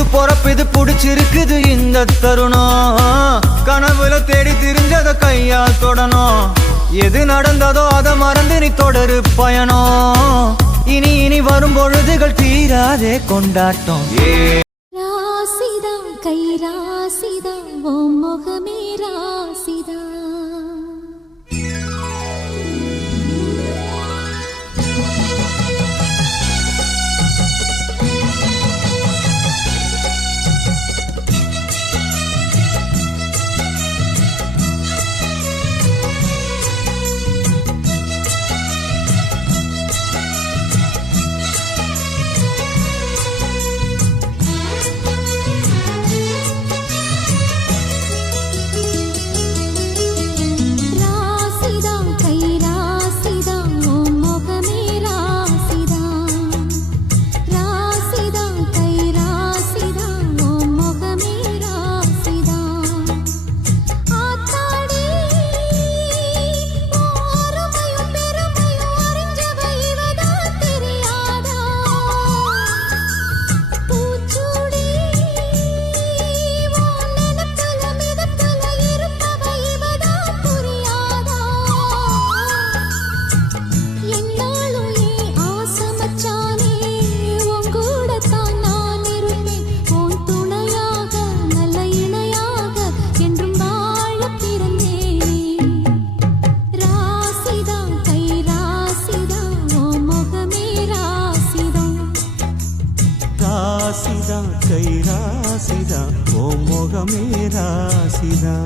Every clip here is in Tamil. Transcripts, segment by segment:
புது பொறப்பு இது புடிச்சிருக்குது இந்த தருணம் கனவுல தேடி திரிஞ்சத கையால் தொடணும் எது நடந்ததோ அதை மறந்து நீ தொடரு பயணம் இனி இனி வரும் பொழுதுகள் தீராதே கொண்டாட்டம் ராசிதா கை ராசிதா ஓ முகமே ராசிதா கை ராசிதா ஓ முகமே ராசிதா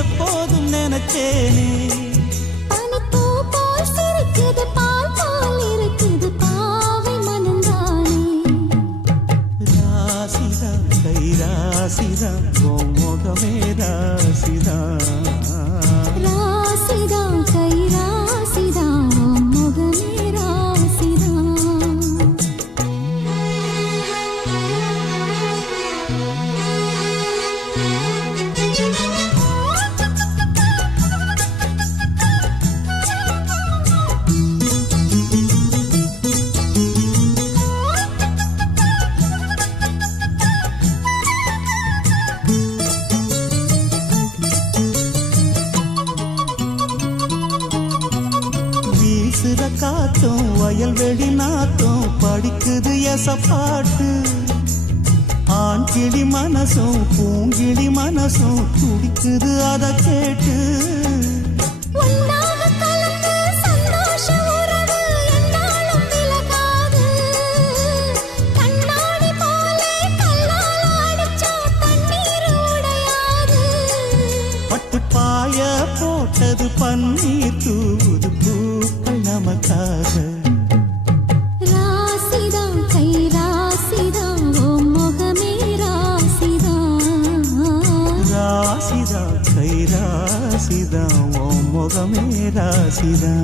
எப்போதும் நினைச்சேனே பனிப்பூ போல் சிரிக்குது பால் போல் இருக்குது பாவை மனந்தானே ராசிதா கை ராசிதா ஓ முகமே ராசிதா ராசிதா கை ராசிதா ஓ முகமே ராசிதா வீசுற காத்தும் வயல்வெளி நாத்தும் படிக்குது எசப்பாட்டு ஆண் கிளி மனசும் பூங்கிளி மனசும் துடிக்குது அத கேட்டு பாய போட்டது பன்னீர் தூது பூக்கள் நமக்காக ராசிதா கை ராசிதா ஓ முகமே ராசிதா ராசிதா கை ராசிதா ஓ முகமே ராசிதா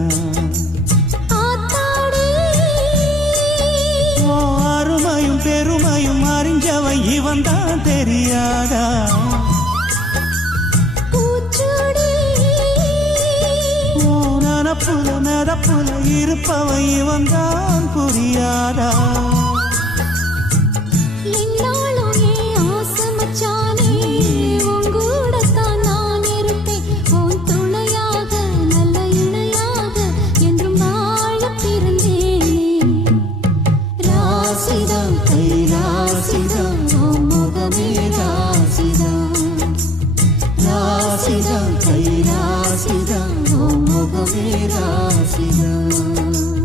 ஓ அருமையும் பெருமையும் அறிஞ்சவன் இவன் தான் தெரியாதா நடப்புல இருப்பவை இவன் தான் புரியாதா ராசிதா கை ராசிதா ஓ முக ராசிதான்